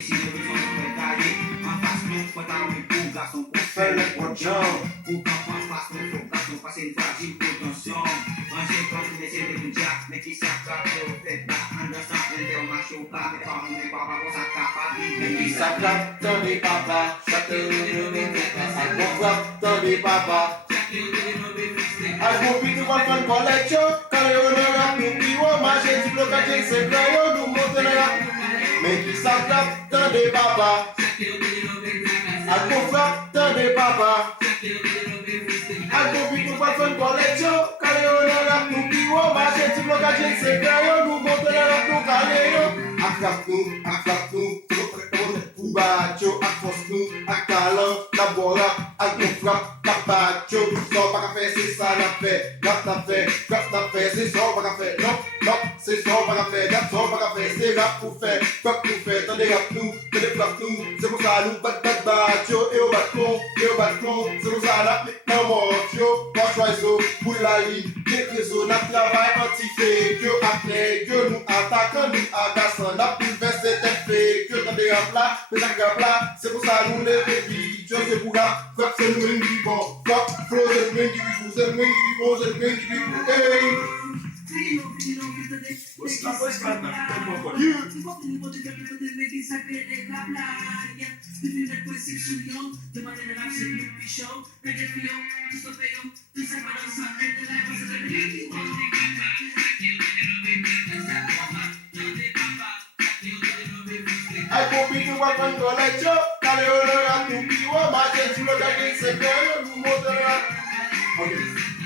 Si nous besoin de travailler, en face nous, faut t'arriver pour garçon, pour faire le prochain. Pour qu'en face nous, faut garçon, passer une fragile potentiel. Ranger comme une essai de dire, mais qui s'attrape au fait, là, en dansant, intermarché au pas, mais pas mon papa, pour ça capable. Mais qui s'attrape, t'en des papas, chaque à mon frappe, t'en des papas. I hope you want fun for lecture, quand you rap, nous qui vont marcher, tu bloques à dire, c'est quand you nous monter là. Mais qui s'attrape, t'en des papas. I go frappe, t'en des papas. I hope you want fun for lecture, quand you rap, nous qui vont marcher, tu bloques à dire, c'est quand you nous monter là, nous calés yo. Attrape nous, pour bacho, force nous, talent, la boira, go frappe, la bacho, sans pas faire, c'est ça la fait, rap la fait, c'est ça pas faire, non, c'est ça pas faire, rap ça pas faire, c'est rap pour faire, fuck pour faire, t'en des rap nous, c'est pour ça nous bacho, et au balcon, c'est pour ça la non mort, yo, pas choiseau, pour la ligne, les réseaux, n'a travail anti-fake, yo, après, yo, nous attaquons, nous agaçons, n'a bouleversé tête fake, yo, t'en des rap là, c'est pour ça nous les réveillons, c'est pour rap, fuck c'est nous même qui bon, fuck, flow c'est nous même qui vivons, c'est nous même qui vivons, c'est nous même qui vivons, hey! What's that now? Come on, You! I go big to work on college, carry on around to be one, my church, look at this, and go, you move around. Okay.